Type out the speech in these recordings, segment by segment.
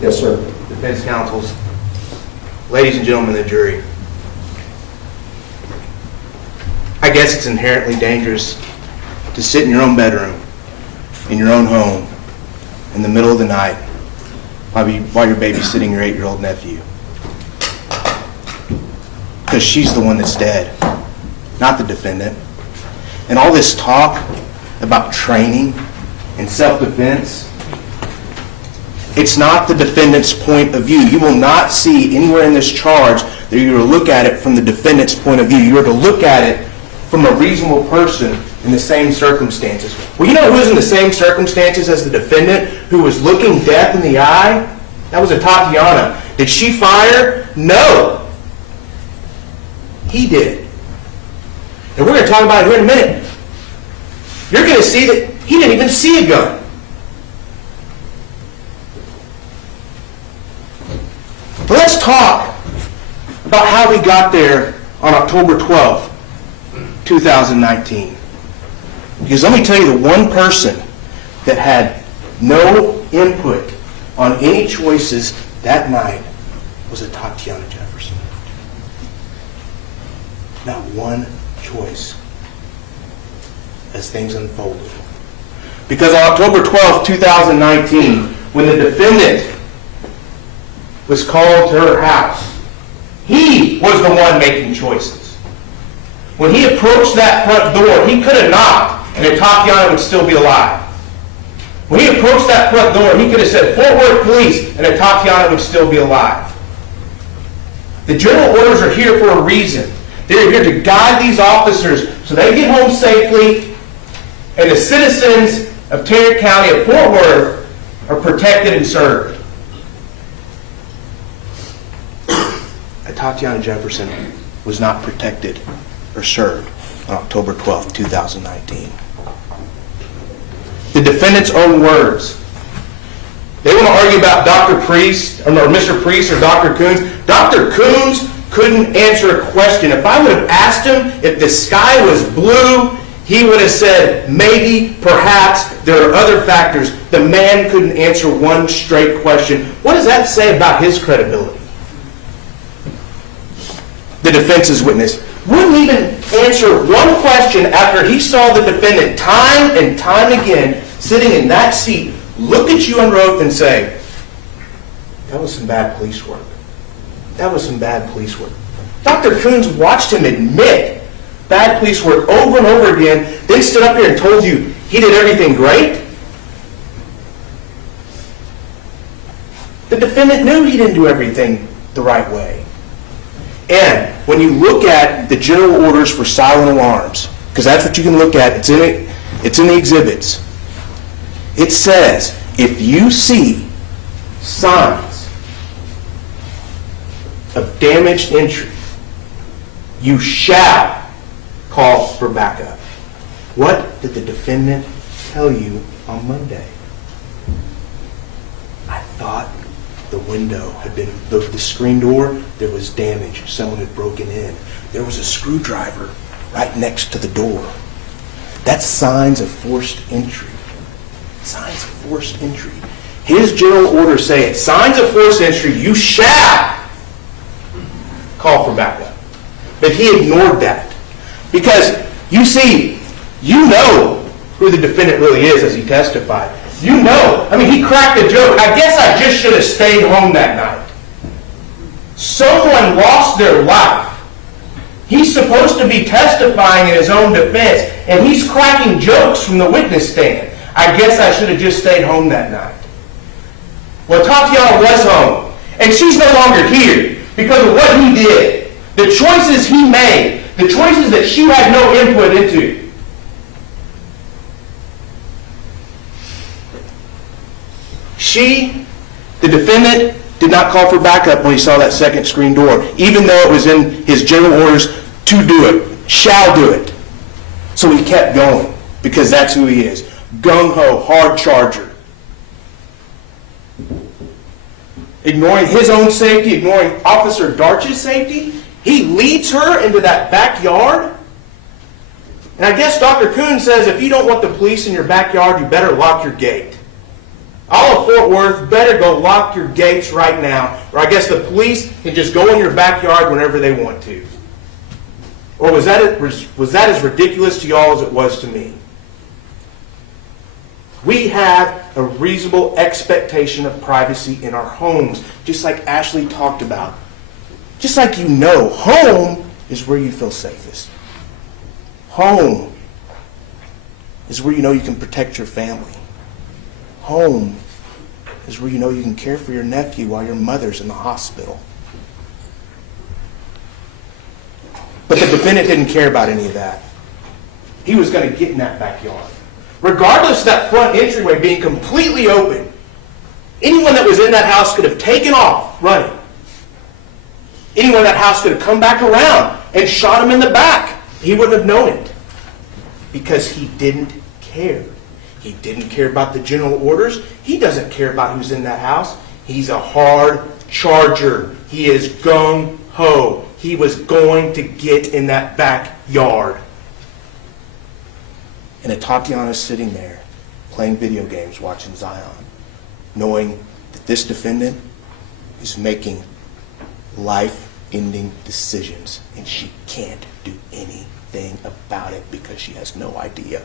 Yes, sir. defense counsels, ladies and gentlemen of the jury. I guess it's inherently dangerous to sit in your own bedroom, in your own home, in the middle of the night, while you're babysitting your 8-year-old nephew. Because she's the one that's dead, not the defendant. And all this talk about training and self-defense, it's not the defendant's point of view. You will not see anywhere in this charge that you are to look at it from the defendant's point of view. You are to look at it from a reasonable person in the same circumstances. Well, you know who's in the same circumstances as the defendant who was looking death in the eye? That was Atatiana. Did she fire? No. He did. And we're going to talk about it here in a minute. You're going to see that he didn't even see a gun. But let's talk about how we got there on October 12th, 2019. Because let me tell you, the one person that had no input on any choices that night was Atatiana Jefferson. Not one choice as things unfolded. Because on October 12th, 2019, when the defendant was called to her house, he was the one making choices. When he approached that front door, he could have knocked and Atatiana would still be alive. When he approached that front door, he could have said, "Fort Worth Police," and Atatiana would still be alive. The general orders are here for a reason. They're here to guide these officers so they get home safely and the citizens of Tarrant County of Fort Worth are protected and served. Atatiana Jefferson was not protected or served on October 12th, 2019. The defendant's own words. They want to argue about Dr. Priest, or Mr. Priest, or Dr. Coons. Dr. Coons couldn't answer a question. If I would have asked him if the sky was blue, he would have said, maybe, perhaps, there are other factors. The man couldn't answer one straight question. What does that say about his credibility? The defense's witness wouldn't even answer one question after he saw the defendant time and time again sitting in that seat, look at you on oath and say, "That was some bad police work. That was some bad police work." Dr. Coons watched him admit bad police work over and over again, then stood up here and told you he did everything great. The defendant knew he didn't do everything the right way. And when you look at the general orders for silent alarms, because that's what you can look at, it's in the exhibits. It says, if you see signs of damaged entry, you shall call for backup. What did the defendant tell you on Monday? I thought the window had been, the screen door, there was damage. Someone had broken in. There was a screwdriver right next to the door. That's signs of forced entry. Signs of forced entry. His general orders say it. Signs of forced entry, you shall call for backup. But he ignored that. Because, you see, you know who the defendant really is as he testified. You know. I mean, he cracked a joke. I guess I just should have stayed home that night. Someone lost their life. He's supposed to be testifying in his own defense, and he's cracking jokes from the witness stand. I guess I should have just stayed home that night. Well, Atatiana was home, and she's no longer here because of what he did. The choices he made, the choices that she had no input into. The defendant, did not call for backup when he saw that second screen door, even though it was in his general orders to do it, shall do it. So he kept going, because that's who he is. Gung-ho, hard charger. Ignoring his own safety, ignoring Officer Darch's safety, he leads her into that backyard. And I guess Dr. Coons says if you don't want the police in your backyard, you better lock your gate. All of Fort Worth better go lock your gates right now, or I guess the police can just go in your backyard whenever they want to. Or was that as ridiculous to y'all as it was to me? We have a reasonable expectation of privacy in our homes, just like Ashley talked about. Just like you know, home is where you feel safest. Home is where you know you can protect your family. Home is where you know you can care for your nephew while your mother's in the hospital. But the defendant didn't care about any of that. He was going to get in that backyard. Regardless of that front entryway being completely open, anyone that was in that house could have taken off running. Anyone in that house could have come back around and shot him in the back. He wouldn't have known it because he didn't care. He didn't care about the general orders. He doesn't care about who's in that house. He's a hard charger. He is gung-ho. He was going to get in that backyard. And Atatiana's sitting there playing video games, watching Zion, knowing that this defendant is making life-ending decisions, and she can't do anything about it because she has no idea.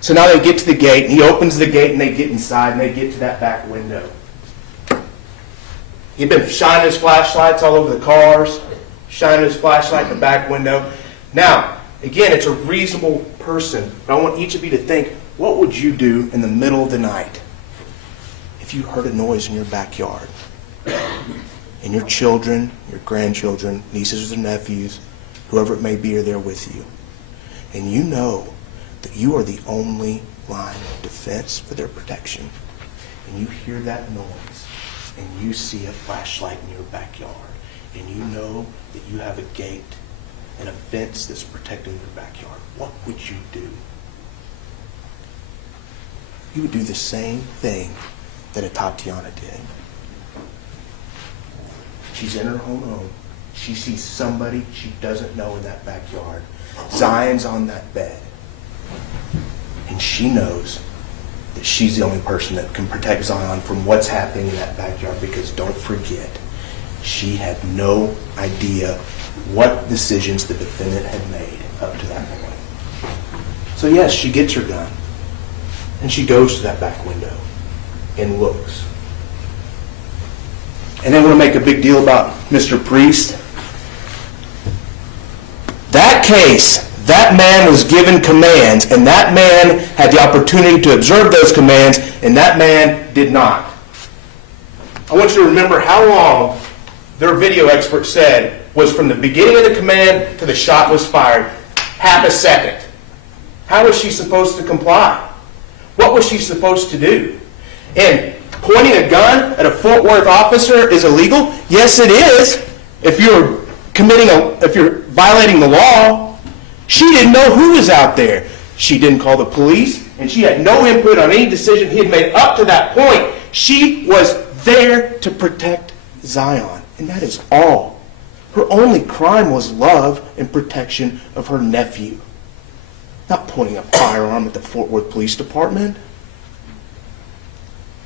So now they get to the gate, and he opens the gate, and they get inside, and they get to that back window. He'd been shining his flashlights all over the cars, shining his flashlight in the back window. Now, again, it's a reasonable person, but I want each of you to think, what would you do in the middle of the night if you heard a noise in your backyard? And your children, your grandchildren, nieces or nephews, whoever it may be, are there with you. And you know that you are the only line of defense for their protection. And you hear that noise, and you see a flashlight in your backyard, and you know that you have a gate and a fence that's protecting your backyard. What would you do? You would do the same thing that Atatiana did. She's in her own home. She sees somebody she doesn't know in that backyard. Zion's on that bed. And she knows that she's the only person that can protect Zion from what's happening in that backyard, because don't forget, she had no idea what decisions the defendant had made up to that point. So yes, she gets her gun, and she goes to that back window and looks. And then want to make a big deal about Mr. Priest. That case, that man was given commands, and that man had the opportunity to observe those commands, and that man did not. I want you to remember how long their video expert said was from the beginning of the command to the shot was fired. Half a second. How was she supposed to comply? What was she supposed to do? And pointing a gun at a Fort Worth officer is illegal? Yes, it is. If you're violating the law. She didn't know who was out there. She didn't call the police, and she had no input on any decision he had made up to that point. She was there to protect Zion, and that is all. Her only crime was love and protection of her nephew, not pointing a firearm at the Fort Worth Police Department.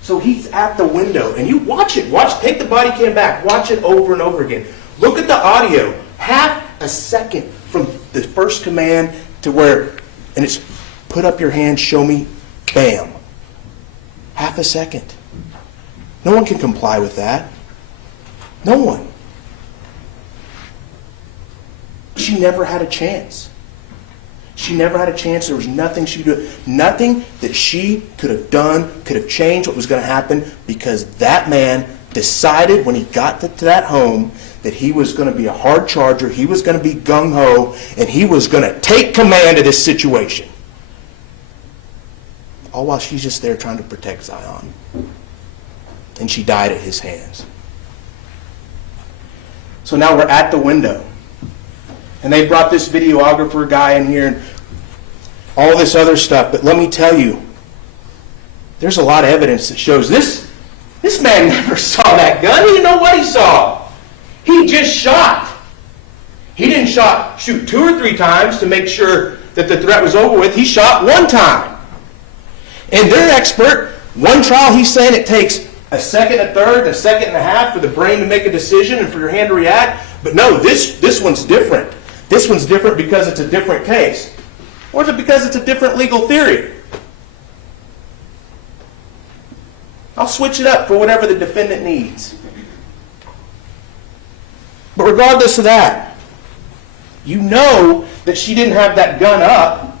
So he's at the window, and you watch it. Take the body cam back. Watch it over and over again. Look at the audio. Half a second from the first command to where, and it's put up your hand, show me, bam. Half a second. No one can comply with that. No one. She never had a chance. She never had a chance. There was nothing she could do. Nothing that she could have done could have changed what was going to happen, because that man decided when he got to that home that he was going to be a hard charger, he was going to be gung-ho, and he was going to take command of this situation. All while she's just there trying to protect Zion. And she died at his hands. So now we're at the window. And they brought this videographer guy in here and all this other stuff. But let me tell you, there's a lot of evidence that shows this man never saw that gun. He didn't know what he saw. He just shot. He didn't shoot 2 or 3 times to make sure that the threat was over with. He shot 1 time. And their expert, one trial he's saying it takes a second, a third, a second and a half for the brain to make a decision and for your hand to react. But no, this one's different. This one's different because it's a different case. Or is it because it's a different legal theory? I'll switch it up for whatever the defendant needs. But regardless of that, you know that she didn't have that gun up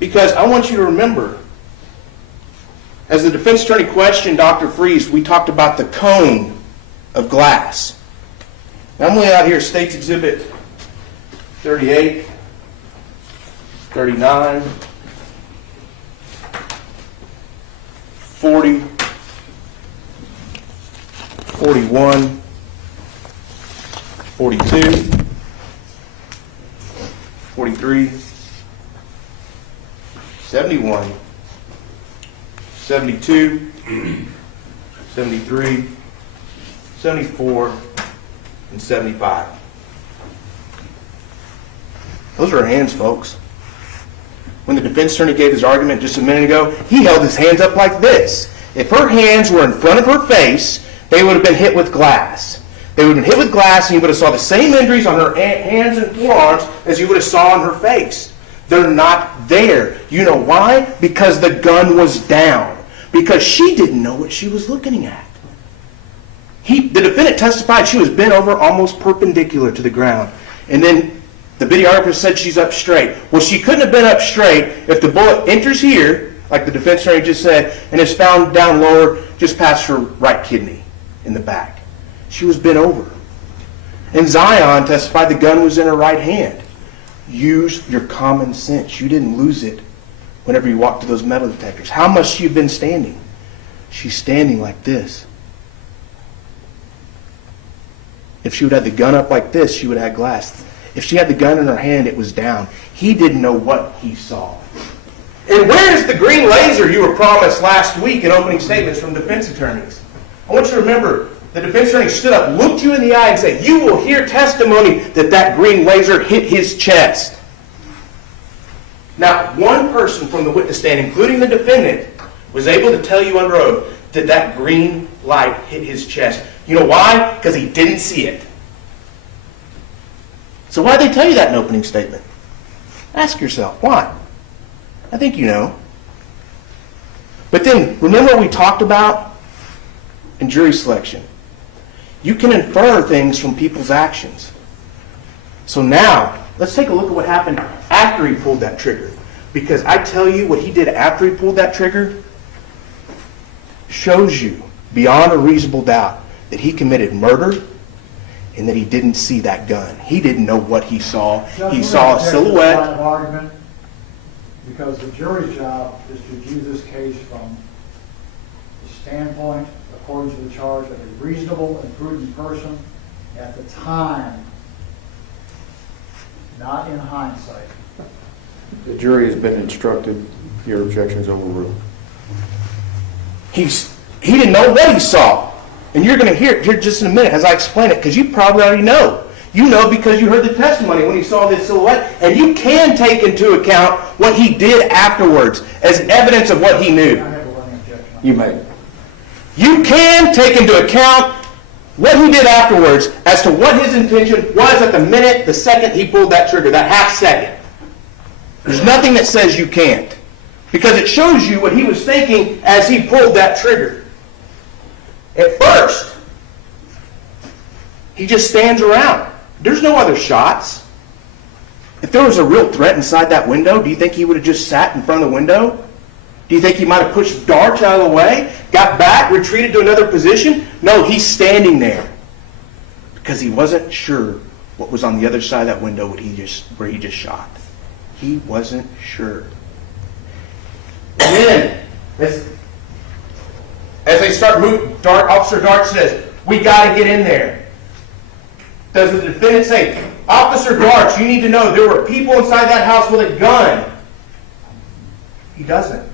because I want you to remember, as the defense attorney questioned Dr. Freeze, we talked about the cone of glass. Now, I'm laying out here State's Exhibit 38, 39, 40, 41, 42, 43, 71, 72, 73, 74, and 75. Those are her hands, folks. When the defense attorney gave his argument just a minute ago, he held his hands up like this. If her hands were in front of her face, they would have been hit with glass. They would have been hit with glass, and you would have saw the same injuries on her hands and forearms as you would have saw on her face. They're not there. You know why? Because the gun was down. Because she didn't know what she was looking at. The defendant testified she was bent over almost perpendicular to the ground. And then the videographer said she's up straight. Well, she couldn't have been up straight if the bullet enters here, like the defense attorney just said, and is found down lower just past her right kidney in the back. She was bent over. And Zion testified the gun was in her right hand. Use your common sense. You didn't lose it whenever you walked to those metal detectors. How must she have been standing? She's standing like this. If she would have had the gun up like this, she would have had glass. If she had the gun in her hand, it was down. He didn't know what he saw. And where's the green laser you were promised last week in opening statements from defense attorneys? I want you to remember, the defense attorney stood up, looked you in the eye, and said, you will hear testimony that that green laser hit his chest. Now, one person from the witness stand, including the defendant, was able to tell you under oath that that green light hit his chest. You know why? Because he didn't see it. So why did they tell you that in opening statement? Ask yourself, why? I think you know. But then, remember what we talked about in jury selection? You can infer things from people's actions. So now, let's take a look at what happened after he pulled that trigger. Because I tell you, what he did after he pulled that trigger shows you, beyond a reasonable doubt, that he committed murder and that he didn't see that gun. He didn't know what he saw. He saw a silhouette. Line of argument, because the jury's job is to view this case from the standpoint, according to the charge, of a reasonable and prudent person at the time, not in hindsight. The jury has been instructed. Your objection is overruled. He didn't know what he saw. And you're going to hear it here just in a minute as I explain it, because you probably already know. You know because you heard the testimony when you saw this silhouette, and you can take into account what he did afterwards as evidence of what he knew. I have a running objection. You may. You can take into account what he did afterwards as to what his intention was at the minute, the second he pulled that trigger, that half second. There's nothing that says you can't, because it shows you what he was thinking as he pulled that trigger. At first, he just stands around. There's no other shots. If there was a real threat inside that window, do you think he would have just sat in front of the window? Do you think he might have pushed darts out of the way, got back, retreated to another position? No, he's standing there because he wasn't sure what was on the other side of that window where he just shot. He wasn't sure. And then, as they start moving, Officer Dart says, "We got to get in there." Does the defendant say, "Officer Dart, you need to know there were people inside that house with a gun"? He doesn't.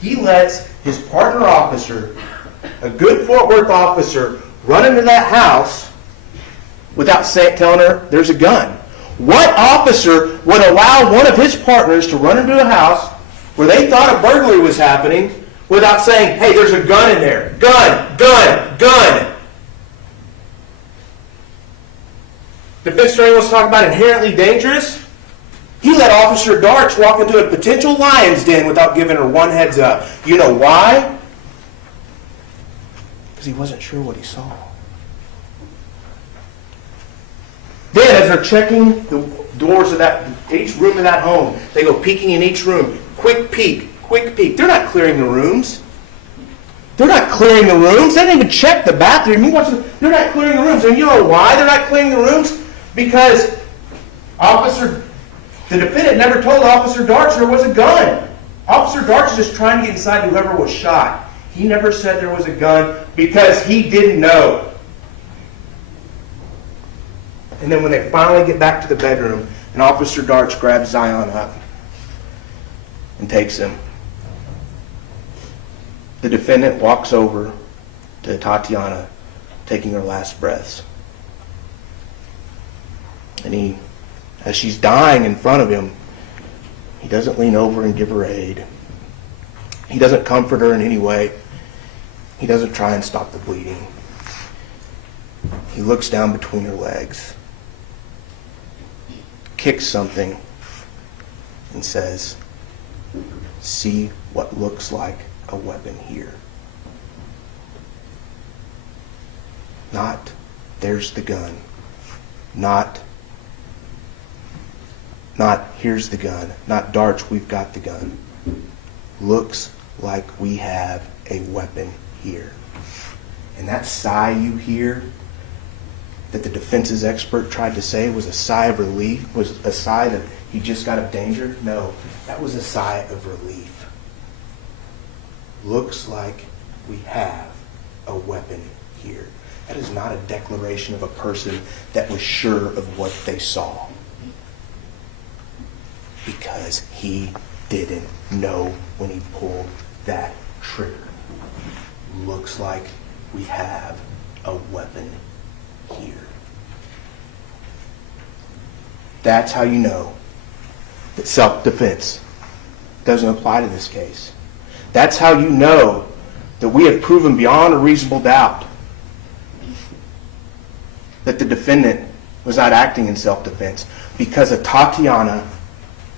He lets his partner officer, a good Fort Worth officer, run into that house without telling her there's a gun. What officer would allow one of his partners to run into a house where they thought a burglary was happening without saying, hey, there's a gun in there. Gun, gun, gun. Defense attorney wants to talk about inherently dangerous. He let Officer Darch walk into a potential lion's den without giving her one heads up. You know why? Because he wasn't sure what he saw. Then, as they're checking the doors of each room in that home, they go peeking in each room. Quick peek, quick peek. They're not clearing the rooms. They're not clearing the rooms. They didn't even check the bathroom. They're not clearing the rooms. And you know why they're not clearing the rooms? Because the defendant never told Officer Darch there was a gun. Officer Darch is just trying to get inside whoever was shot. He never said there was a gun because he didn't know. And then when they finally get back to the bedroom, and Officer Darch grabs Zion up and takes him, the defendant walks over to Tatiana, taking her last breaths. And as she's dying in front of him, he doesn't lean over and give her aid. He doesn't comfort her in any way. He doesn't try and stop the bleeding. He looks down between her legs, kicks something, and says, "See what looks like a weapon here." Not, "There's the gun." Not, "Here's the gun." Not, "Darch, we've got the gun." Looks like we have a weapon here. And that sigh you hear that the defense's expert tried to say was a sigh of relief, was a sigh that he just got out of danger. No, that was a sigh of relief. Looks like we have a weapon here. That is not a declaration of a person that was sure of what they saw. Because he didn't know when he pulled that trigger. Looks like we have a weapon here. That's how you know that self-defense doesn't apply to this case. That's how you know that we have proven beyond a reasonable doubt that the defendant was not acting in self-defense, because Atatiana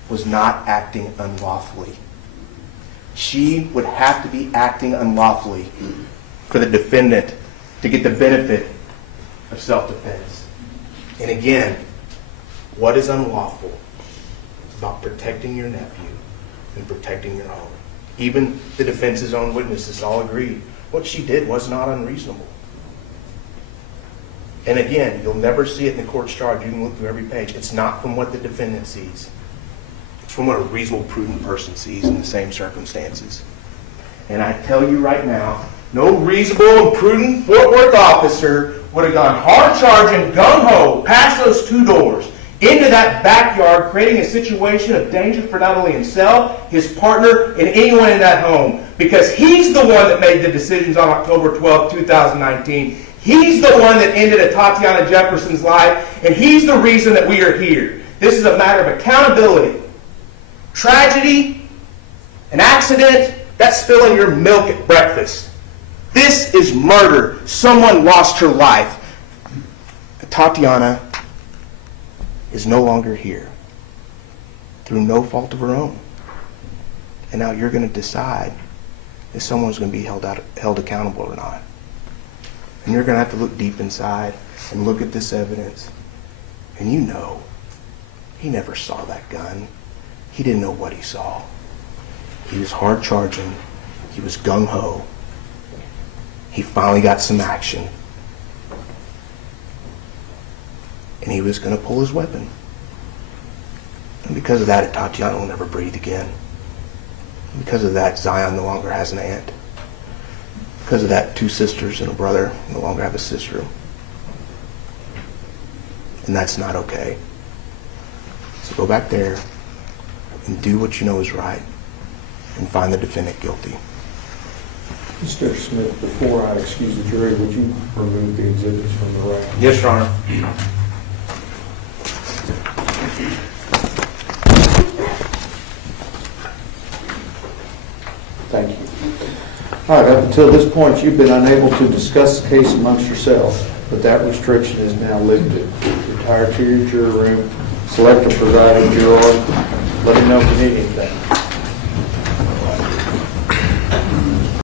was not acting unlawfully. She would have to be acting unlawfully for the defendant to get the benefit of self-defense. And again, what is unlawful? It's about protecting your nephew and protecting your home. Even the defense's own witnesses all agreed what she did was not unreasonable. And again, you'll never see it in the court's charge. You can look through every page. It's not from what the defendant sees. It's from what a reasonable, prudent person sees in the same circumstances. And I tell you right now, no reasonable and prudent Fort Worth officer would have gone hard charging, gung-ho, past those two doors, into that backyard, creating a situation of danger for not only himself, his partner, and anyone in that home. Because he's the one that made the decisions on October 12, 2019. He's the one that ended Atatiana Jefferson's life, and he's the reason that we are here. This is a matter of accountability. Tragedy, an accident, that's spilling your milk at breakfast. This is murder. Someone lost her life. Atatiana is no longer here through no fault of her own. And now you're going to decide if someone's going to be held accountable or not. And you're going to have to look deep inside and look at this evidence. And you know, he never saw that gun. He didn't know what he saw. He was hard charging. He was gung-ho. He finally got some action. And he was going to pull his weapon. And because of that, Atatiana will never breathe again. And because of that, Zion no longer has an aunt. Because of that, two sisters and a brother no longer have a sister. And that's not okay. So go back there and do what you know is right and find the defendant guilty. Mr. Smith, before I excuse the jury, would you remove the exhibits from the record? Yes, Your Honor. Thank you. All right, up until this point, you've been unable to discuss the case amongst yourselves, but that restriction is now lifted. Retire to your jury room, select a presiding juror, let me know if you need anything.